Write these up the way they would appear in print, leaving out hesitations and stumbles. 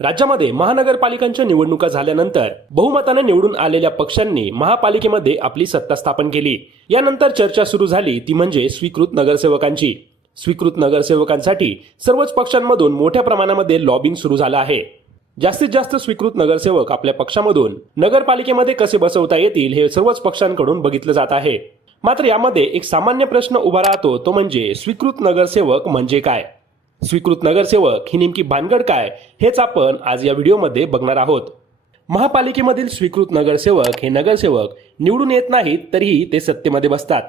राज्यामध्ये महानगरपालिकांच्या निवडणुका झाल्यानंतर बहुमताने निवडून आलेल्या पक्षांनी महापालिकेमध्ये आपली सत्ता स्थापन केली। यानंतर चर्चा सुरू झाली ती म्हणजे स्वीकृत नगरसेवकांची। स्वीकृत नगरसेवकांसाठी सर्वच पक्षांमधून मोठ्या प्रमाणामध्ये लॉबिंग सुरू झालं आहे। जास्तीत जास्त स्वीकृत नगरसेवक आपल्या पक्षामधून नगरपालिकेमध्ये कसे बसवता येतील हे सर्वच पक्षांकडून बघितलं जात आहे। मात्र यामध्ये एक सामान्य प्रश्न उभा राहतो, तो म्हणजे स्वीकृत नगरसेवक म्हणजे काय? स्वीकृत नगरसेवक ही नेमकी भानगड काय, हेच आपण आज या व्हिडिओमध्ये बघणार आहोत। महापालिकेमधील स्वीकृत नगरसेवक हे नगरसेवक निवडून येत नाहीत तरीही ते सत्तेमध्ये बसतात।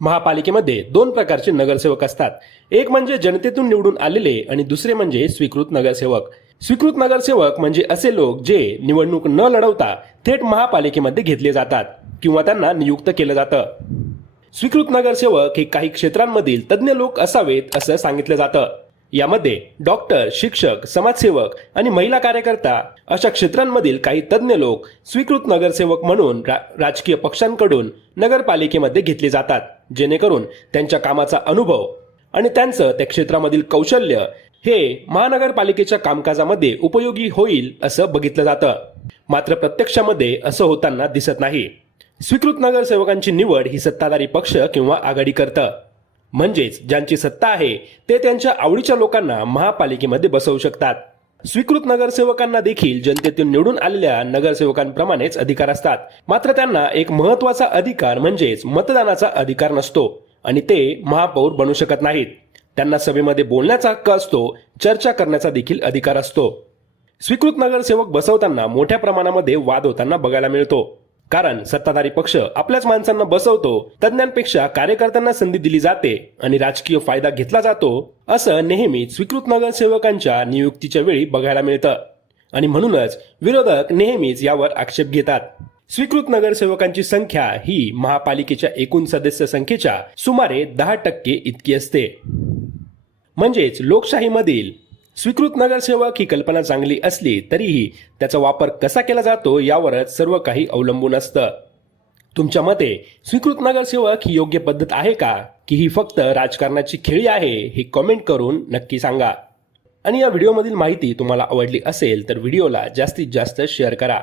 महापालिकेमध्ये दोन प्रकारचे नगरसेवक असतात, एक म्हणजे जनतेतून निवडून आलेले आणि दुसरे म्हणजे स्वीकृत नगरसेवक। स्वीकृत नगरसेवक म्हणजे असे लोक जे निवडणूक न लढवता थेट महापालिकेमध्ये घेतले जातात किंवा त्यांना नियुक्त केलं जातं। स्वीकृत नगरसेवक हे काही क्षेत्रांमधील तज्ज्ञ लोक असावेत असं सांगितलं जातं। यामध्ये डॉक्टर, शिक्षक, समाजसेवक आणि महिला कार्यकर्ता अशा क्षेत्रांमधील काही तज्ज्ञ लोक स्वीकृत नगरसेवक म्हणून राजकीय पक्षांकडून नगरपालिकेमध्ये घेतले जातात, जेणेकरून त्यांच्या कामाचा अनुभव आणि त्यांचं त्या क्षेत्रामधील कौशल्य हे महानगरपालिकेच्या कामकाजामध्ये उपयोगी होईल असं बघितलं जातं। मात्र प्रत्यक्षामध्ये असं होताना दिसत नाही। स्वीकृत नगरसेवकांची निवड ही सत्ताधारी पक्ष किंवा आघाडी करतं, म्हणजेच ज्यांची सत्ता आहे ते त्यांच्या आवडीच्या लोकांना महापालिकेमध्ये बसवू शकतात। स्वीकृत नगरसेवकांना देखील जनतेतून निवडून आलेल्या नगरसेवकांप्रमाणेच अधिकार असतात, मात्र त्यांना एक महत्त्वाचा अधिकार म्हणजेच मतदानाचा अधिकार नसतो आणि ते महापौर बनू शकत नाहीत। त्यांना सभेमध्ये बोलण्याचा हक्क असतो, चर्चा करण्याचा देखील अधिकार असतो। स्वीकृत नगरसेवक बसवताना मोठ्या प्रमाणामध्ये वाद होताना बघायला मिळतो, कारण सत्ताधारी पक्ष आपल्याच माणसांना बसवतो, तज्ज्ञांपेक्षा कार्यकर्त्यांना संधी दिली जाते आणि राजकीय फायदा घेतला जातो, असं नेहमीच स्वीकृत नगरसेवकांच्या नियुक्तीच्या वेळी बघायला मिळतं आणि म्हणूनच विरोधक नेहमीच यावर आक्षेप घेतात। स्वीकृत नगरसेवकांची संख्या ही महापालिकेच्या एकूण सदस्य संख्येच्या सुमारे 10% इतकी असते। म्हणजेच लोकशाहीमधील स्वीकृत नगरसेवक ही कल्पना चांगली असली तरीही त्याचा वापर कसा केला जातो यावरच सर्व काही अवलंबून असतं। तुमच्या मते स्वीकृत नगरसेवक ही योग्य पद्धत आहे का, की ही फक्त राजकारणाची खेळी आहे, हे कमेंट करून नक्की सांगा। आणि या व्हिडिओमधील माहिती तुम्हाला आवडली असेल तर व्हिडिओला जास्तीत जास्त शेअर करा।